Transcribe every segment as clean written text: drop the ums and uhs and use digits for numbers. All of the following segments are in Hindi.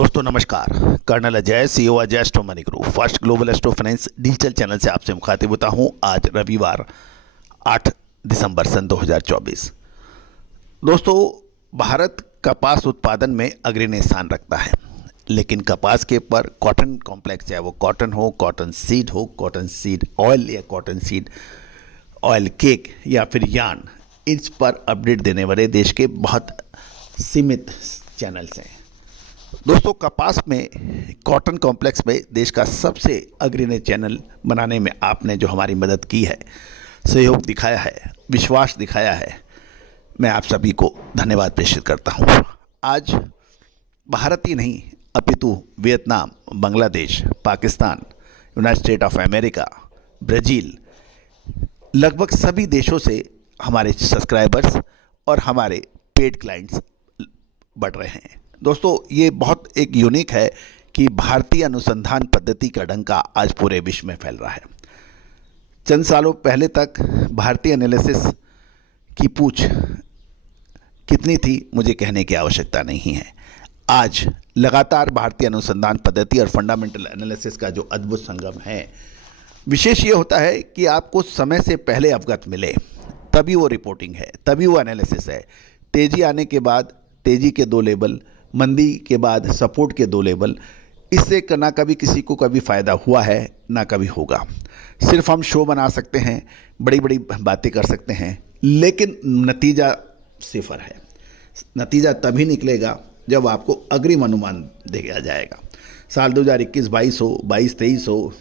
दोस्तों नमस्कार। Colonel Ajay, CEO Ajay astro money group first global astro finance digital channel से आपसे मुखातिब होता हूं। आज रविवार 8 दिसंबर सन 2024। दोस्तों, भारत कपास उत्पादन में अग्रणी स्थान रखता है, लेकिन कपास के ऊपर कॉटन कॉम्प्लेक्स, चाहे वो कॉटन हो, कॉटन सीड ऑयल या कॉटन सीड ऑयल केक या फिर यार्न, इस पर अपडेट देने वाले देश के बहुत सीमित चैनल्स हैं। दोस्तों, कपास में कॉटन कॉम्प्लेक्स में देश का सबसे अग्रणी चैनल बनाने में आपने जो हमारी मदद की है, सहयोग दिखाया है, विश्वास दिखाया है, मैं आप सभी को धन्यवाद प्रेषित करता हूं। आज भारत ही नहीं अपितु Vietnam, Bangladesh, Pakistan, United state of America, Brazil, लगभग सभी देशों से हमारे सब्सक्राइबर्स और हमारे पेड क्लाइंट्स बढ़ रहे हैं। दोस्तों, ये बहुत एक यूनिक है कि भारतीय अनुसंधान पद्धति का डंका आज पूरे विश्व में फैल रहा है। चंद सालों पहले तक भारतीय एनालिसिस की पूछ कितनी थी मुझे कहने की आवश्यकता नहीं है। आज लगातार भारतीय अनुसंधान पद्धति और फंडामेंटल एनालिसिस का जो अद्भुत संगम है, विशेष ये होता है कि आपको समय से पहले अवगत मिले, तभी वो रिपोर्टिंग है, तभी वो एनालिसिस है। तेजी आने के बाद तेजी के 2 लेवल, मंदी के बाद सपोर्ट के 2 लेवल, इससे ना कभी किसी को कभी फ़ायदा हुआ है ना कभी होगा। सिर्फ हम शो बना सकते हैं, बड़ी बड़ी बातें कर सकते हैं, लेकिन नतीजा सिफर है। नतीजा तभी निकलेगा जब आपको अग्रिम अनुमान दिया जाएगा। साल 2021-22 हो, 22-23 हो,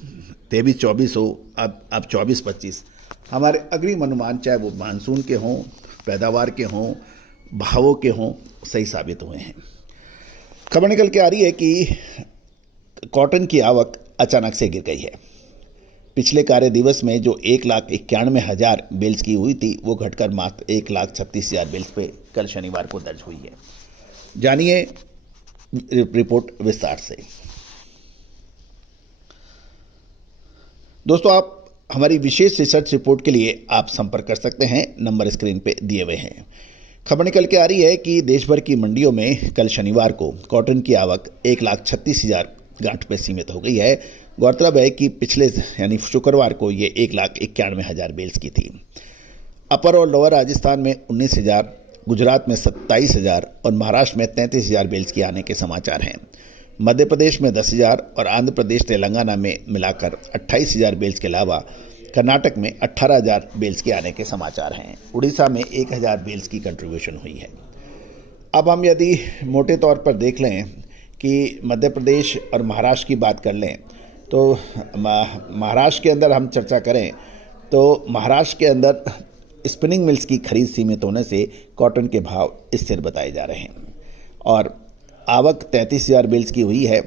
23-24 हो, अब 24-25, हमारे अग्रिम अनुमान चाहे वो मानसून के हों, पैदावार के हों, भावों के हों, सही साबित हुए हैं। खबर निकल के आ रही है कि कॉटन की आवक अचानक से गिर गई है। पिछले कार्य दिवस में जो 1,91,000 बेल्स की हुई थी, वो घटकर मात्र 1,36,000 बेल्स पे कल शनिवार को दर्ज हुई है। जानिए रिपोर्ट विस्तार से। दोस्तों, आप हमारी विशेष रिसर्च रिपोर्ट के लिए आप संपर्क कर सकते हैं, नंबर स्क्रीन पे दिए हुए हैं। खबर निकल के आ रही है कि देश भर की मंडियों में कल शनिवार को कॉटन की आवक 1,36,000 गांठ पे सीमित हो गई है। गौरतलब है कि पिछले यानी शुक्रवार को ये 1,91,000 बेल्स की थी। अपर और लोअर राजस्थान में 19,000, गुजरात में 27,000 और महाराष्ट्र में 33,000 बेल्स की आने के समाचार हैं। मध्य प्रदेश में 10,000 और आंध्र प्रदेश तेलंगाना में मिलाकर 28,000 बेल्स के अलावा कर्नाटक में 18,000 बेल्स के आने के समाचार हैं। उड़ीसा में 1,000 बेल्स की कंट्रीब्यूशन हुई है। अब हम यदि मोटे तौर पर देख लें कि मध्य प्रदेश और महाराष्ट्र की बात कर लें, तो महाराष्ट्र के अंदर हम चर्चा करें तो महाराष्ट्र के अंदर स्पिनिंग मिल्स की खरीद सीमित होने से कॉटन के भाव स्थिर बताए जा रहे हैं और आवक 33,000 बेल्स की हुई है।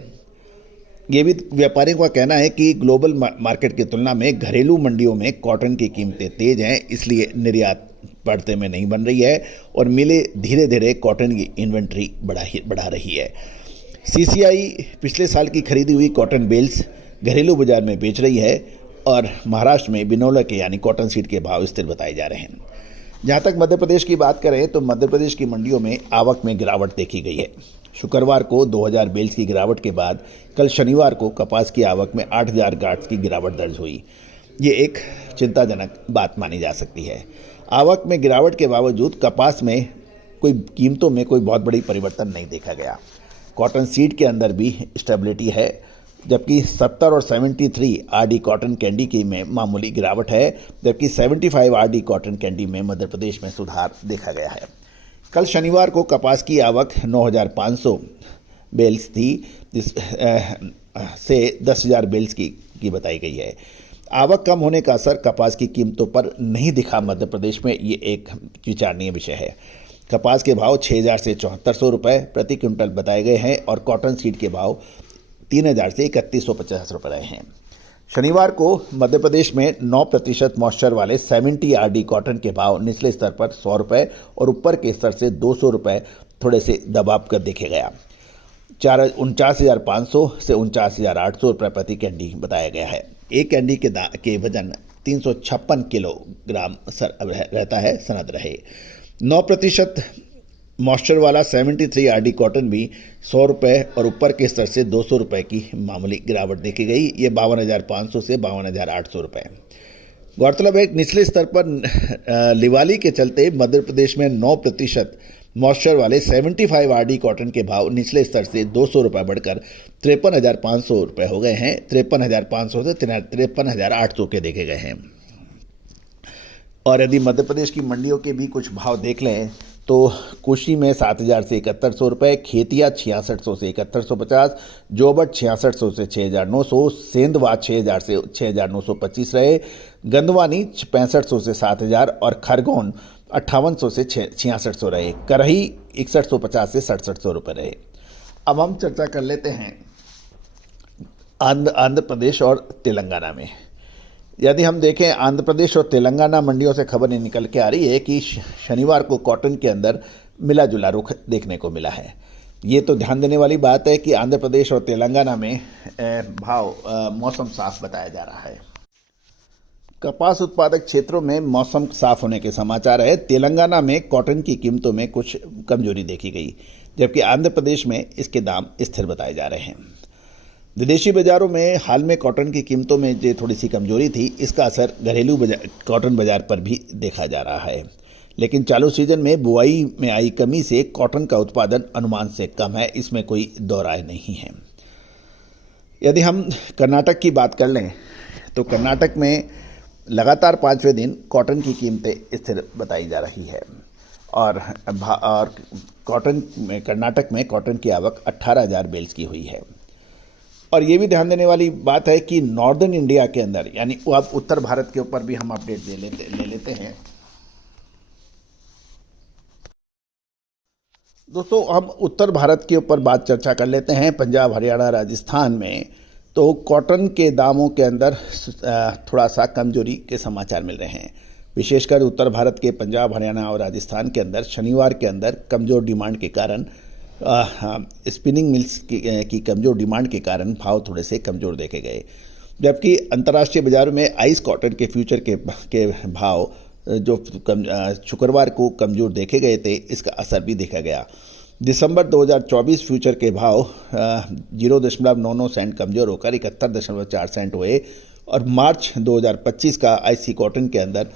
ये भी व्यापारियों का कहना है कि ग्लोबल मार्केट की तुलना में घरेलू मंडियों में कॉटन की कीमतें तेज हैं, इसलिए निर्यात बढ़ते में नहीं बन रही है और मिलें धीरे धीरे कॉटन की इन्वेंट्री बढ़ा रही है। सीसीआई पिछले साल की खरीदी हुई कॉटन बेल्स घरेलू बाजार में बेच रही है और महाराष्ट्र में बिनोला के यानी कॉटन सीड के भाव स्थिर बताए जा रहे हैं। जहाँ तक मध्य प्रदेश की बात करें तो मध्य प्रदेश की मंडियों में आवक में गिरावट देखी गई है। शुक्रवार को 2,000 बेल्स की गिरावट के बाद कल शनिवार को कपास की आवक में 8,000 गांठ की गिरावट दर्ज हुई। ये एक चिंताजनक बात मानी जा सकती है। आवक में गिरावट के बावजूद कपास में कीमतों में कोई बहुत बड़ी परिवर्तन नहीं देखा गया। कॉटन सीड के अंदर भी स्टेबिलिटी है, जबकि 70 और 73 आरडी कॉटन कैंडी की में मामूली गिरावट है, जबकि 75 आरडी कॉटन कैंडी में मध्य प्रदेश में सुधार देखा गया है। कल शनिवार को कपास की आवक 9,500 बेल्स थी, से 10,000 बेल्स की बताई गई है। आवक कम होने का असर कपास की कीमतों पर नहीं दिखा मध्य प्रदेश में, ये एक विचारणीय विषय है। कपास के भाव 6,000 से 7,400 रुपये प्रति क्विंटल बताए गए हैं और कॉटन सीड के भाव 3,000 से 3,150 रुपये रहे हैं। शनिवार को मध्य प्रदेश में 9% मॉइस्चर वाले 70 आरडी कॉटन के भाव निचले स्तर पर 100 रुपये और ऊपर के स्तर से 200 रुपये थोड़े से दबाव कर देखे गया। 49,500 से 49,800 रुपये प्रति कैंडी बताया गया है। एक कैंडी के वजन 356 किलोग्राम रहता है, सनद रहे। 9% मॉइस्चर वाला 73 आरडी कॉटन भी 100 रुपये और ऊपर के स्तर से 200 रुपये की मामूली गिरावट देखी गई। ये 52,500 से 52,800 रुपये। गौरतलब है निचले स्तर पर लिवाली के चलते मध्य प्रदेश में 9% मॉइस्चर वाले 75 आरडी कॉटन के भाव निचले स्तर से 200 रुपये बढ़कर 53,500 रुपये हो गए हैं। 53,500 से 53,800 के देखे गए हैं। और यदि मध्य प्रदेश की मंडियों के भी कुछ भाव देख लें तो कुशी में 7,000 से 7,100 रुपये, खेतिया 6,600 से 7,150, जोबट 6,600 से 6,900, सेंधवा 6,000 से 6,925 रहे, गंदवानी 6,500 से 7,000 और खरगोन 5,800 से 6,600 रहे। करही 6,150 से 6,700 रुपये रहे। अब हम चर्चा कर लेते हैं आंध्र प्रदेश और तेलंगाना में। यदि हम देखें आंध्र प्रदेश और तेलंगाना मंडियों से खबर निकल के आ रही है कि शनिवार को कॉटन के अंदर मिला जुला रुख देखने को मिला है। ये तो ध्यान देने वाली बात है कि आंध्र प्रदेश और तेलंगाना में मौसम साफ बताया जा रहा है। कपास उत्पादक क्षेत्रों में मौसम साफ होने के समाचार है। तेलंगाना में कॉटन की कीमतों में कुछ कमजोरी देखी गई, जबकि आंध्र प्रदेश में इसके दाम स्थिर बताए जा रहे हैं। विदेशी बाजारों में हाल में कॉटन की कीमतों में जो थोड़ी सी कमजोरी थी, इसका असर घरेलू कॉटन बाजार पर भी देखा जा रहा है। लेकिन चालू सीजन में बुआई में आई कमी से कॉटन का उत्पादन अनुमान से कम है, इसमें कोई दो राय नहीं है। यदि हम कर्नाटक की बात कर लें तो कर्नाटक में लगातार 5वें दिन कॉटन की कीमतें स्थिर बताई जा रही है और कॉटन में कर्नाटक में कॉटन की आवक 18,000 बेल्स की हुई है। और ये भी ध्यान देने वाली बात है कि नॉर्दर्न इंडिया के अंदर, यानी अब उत्तर भारत के ऊपर भी हम अपडेट ले लेते हैं। दोस्तों हम उत्तर भारत के ऊपर बात चर्चा कर लेते हैं। पंजाब, हरियाणा, राजस्थान में तो कॉटन के दामों के अंदर थोड़ा सा कमजोरी के समाचार मिल रहे हैं। विशेषकर उत्तर भारत के पंजाब, हरियाणा और राजस्थान के अंदर शनिवार के अंदर कमजोर डिमांड के कारण स्पिनिंग मिल्स की कमजोर डिमांड के कारण भाव थोड़े से कमजोर देखे गए। जबकि अंतर्राष्ट्रीय बाजारों में आइस कॉटन के फ्यूचर के भाव जो शुक्रवार को कमजोर देखे गए थे, इसका असर भी देखा गया। दिसंबर 2024 फ्यूचर के भाव 0.99 सेंट कमजोर होकर 71.4 सेंट हुए और मार्च 2025 का आईसी कॉटन के अंदर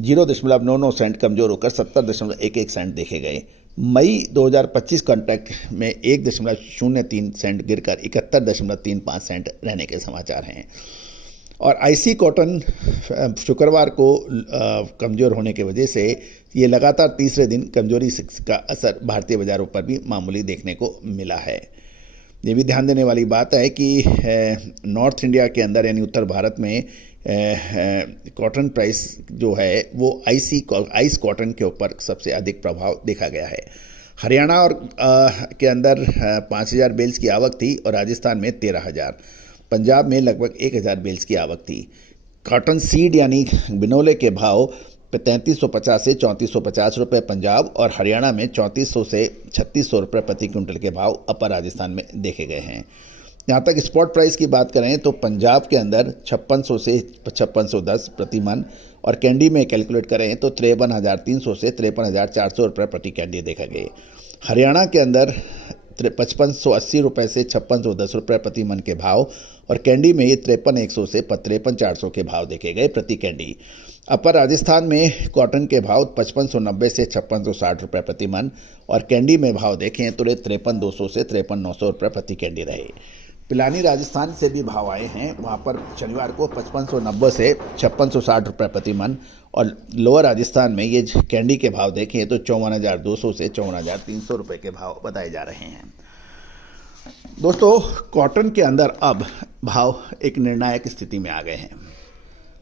0.99 सेंट कमजोर होकर 70.11 सेंट देखे गए। मई 2025 कॉन्ट्रैक्ट में 1.03 सेंट गिरकर 71.35 सेंट रहने के समाचार हैं। और आईसी कॉटन शुक्रवार को कमज़ोर होने की वजह से ये लगातार तीसरे दिन कमजोरी का असर भारतीय बाज़ारों पर भी मामूली देखने को मिला है। ये भी ध्यान देने वाली बात है कि नॉर्थ इंडिया के अंदर यानी उत्तर भारत में कॉटन प्राइस जो है वो आइस कॉटन के ऊपर सबसे अधिक प्रभाव देखा गया है। हरियाणा और के अंदर 5,000 बेल्स की आवक थी और राजस्थान में 13,000। पंजाब में लगभग 1,000 बेल्स की आवक थी। कॉटन सीड यानी बिनोले के भाव 3,350 से 3,450 रुपये पंजाब और हरियाणा में 3,400 से 3,600 रुपये प्रति क्विंटल के भाव अपर राजस्थान में देखे गए हैं। यहाँ तक स्पॉट प्राइस की बात करें तो पंजाब के अंदर 5600 से 5610 प्रति मन और कैंडी में कैलकुलेट करें तो 53,300 से 53,400 रुपये प्रति कैंडी देखा गए। हरियाणा के अंदर 5580 रुपये से 5610 रुपये प्रति मन के भाव और कैंडी में ये 53,100 से 53,400 के भाव देखे गए प्रति कैंडी। अपर राजस्थान में कॉटन के भाव 5590 से 5660 रुपये प्रति मन और कैंडी में भाव देखें तो 53,200 से 53,900 रुपये प्रति कैंडी रहे। पिलानी राजस्थान से भी भाव आए हैं, वहाँ पर शनिवार को 5590 से 5660 रुपये प्रति मन और लोअर राजस्थान में ये कैंडी के भाव देखें तो 54,200 से 54,300 रुपये के भाव बताए जा रहे हैं। दोस्तों कॉटन के अंदर अब भाव एक निर्णायक स्थिति में आ गए हैं।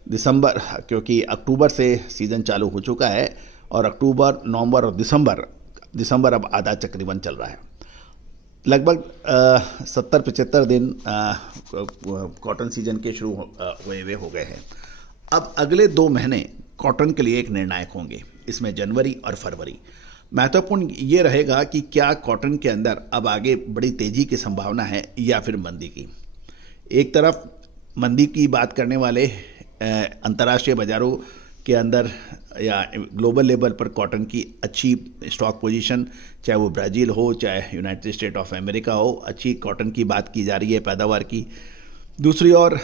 दिसंबर, क्योंकि अक्टूबर से सीज़न चालू हो चुका है और अक्टूबर, नवंबर और दिसंबर अब आधा तकरीबन चल रहा है। लगभग 70-75 दिन कॉटन सीजन के शुरू हुए हो गए हैं। अब अगले 2 महीने कॉटन के लिए एक निर्णायक होंगे, इसमें जनवरी और फरवरी। महत्वपूर्ण ये रहेगा कि क्या कॉटन के अंदर अब आगे बड़ी तेज़ी की संभावना है या फिर मंदी की। एक तरफ मंदी की बात करने वाले अंतर्राष्ट्रीय बाज़ारों के अंदर या ग्लोबल लेवल पर कॉटन की अच्छी स्टॉक पोजीशन, चाहे वो ब्राज़ील हो चाहे यूनाइटेड स्टेट ऑफ अमेरिका हो, अच्छी कॉटन की बात की जा रही है पैदावार की। दूसरी ओर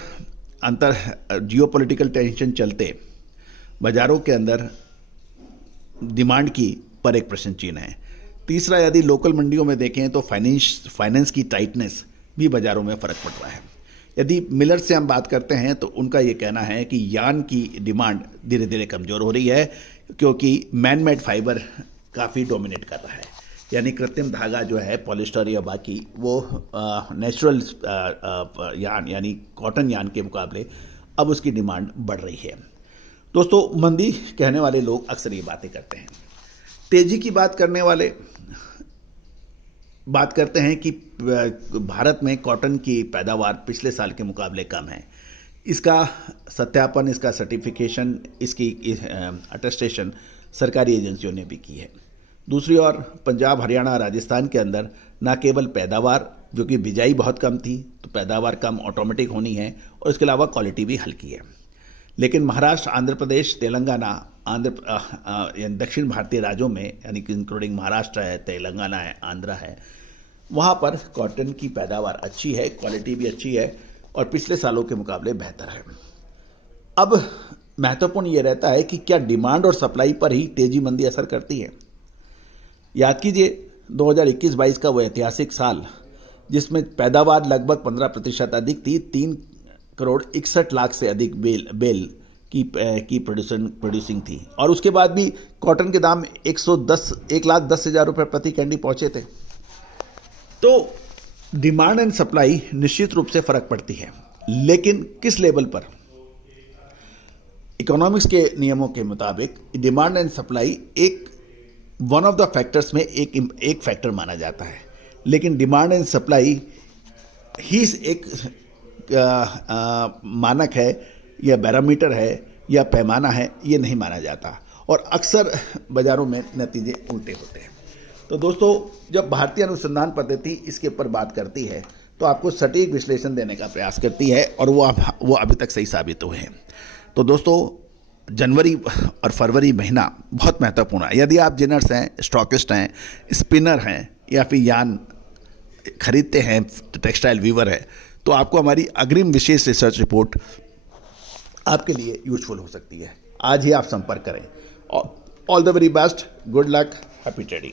जियोपॉलिटिकल टेंशन चलते बाज़ारों के अंदर डिमांड की पर एक प्रश्न चिन्ह है। तीसरा, यदि लोकल मंडियों में देखें तो फाइनेंस की टाइटनेस भी बाज़ारों में फ़र्क पड़ रहा है। यदि मिलर से हम बात करते हैं तो उनका ये कहना है कि यार्न की डिमांड धीरे धीरे कमज़ोर हो रही है, क्योंकि मैन मेड फाइबर काफ़ी डोमिनेट कर रहा है, यानी कृत्रिम धागा जो है पॉलिस्टर या बाकी वो नेचुरल यार्न यानी कॉटन यार्न के मुकाबले अब उसकी डिमांड बढ़ रही है। दोस्तों, मंदी कहने वाले लोग अक्सर ये बातें करते हैं। तेज़ी की बात करने वाले बात करते हैं कि भारत में कॉटन की पैदावार पिछले साल के मुकाबले कम है। इसका सत्यापन, इसका सर्टिफिकेशन, इसकी अटेस्टेशन सरकारी एजेंसियों ने भी की है। दूसरी ओर पंजाब, हरियाणा, राजस्थान के अंदर न केवल पैदावार, जो कि बिजाई बहुत कम थी तो पैदावार कम ऑटोमेटिक होनी है, और इसके अलावा क्वालिटी भी हल्की है। लेकिन महाराष्ट्र, आंध्र प्रदेश, तेलंगाना, दक्षिण भारतीय राज्यों में यानी कि इंक्लूडिंग महाराष्ट्र है, तेलंगाना है, आंध्रा है, वहाँ पर कॉटन की पैदावार अच्छी है, क्वालिटी भी अच्छी है और पिछले सालों के मुकाबले बेहतर है। अब महत्वपूर्ण ये रहता है कि क्या डिमांड और सप्लाई पर ही तेजी मंदी असर करती है। याद कीजिए 2021-22 का वो ऐतिहासिक साल जिसमें पैदावार लगभग 15% अधिक थी, 3,61,00,000 से अधिक बेल की प्रोड्यूसिंग थी, और उसके बाद भी कॉटन के दाम 1,10,000 रुपये प्रति कैंडी पहुंचे थे। तो डिमांड एंड सप्लाई निश्चित रूप से फर्क पड़ती है, लेकिन किस लेवल पर? इकोनॉमिक्स के नियमों के मुताबिक डिमांड एंड सप्लाई एक वन ऑफ द फैक्टर्स में एक फैक्टर माना जाता है, लेकिन डिमांड एंड सप्लाई ही एक मानक है या बैरोमीटर है या पैमाना है, ये नहीं माना जाता, और अक्सर बाज़ारों में नतीजे उल्टे होते हैं। तो दोस्तों, जब भारतीय अनुसंधान पद्धति इसके ऊपर बात करती है तो आपको सटीक विश्लेषण देने का प्रयास करती है, और वो अभी तक सही साबित हुए हैं। तो दोस्तों, जनवरी और फरवरी महीना बहुत महत्वपूर्ण है। यदि आप जिनर्स हैं, स्टॉकिस्ट हैं, स्पिनर हैं या फिर यार्न खरीदते हैं, टेक्सटाइल वीवर है, तो आपको हमारी अग्रिम विशेष रिसर्च रिपोर्ट आपके लिए यूजफुल हो सकती है। आज ही आप संपर्क करें। All the very best, good luck, happy trading.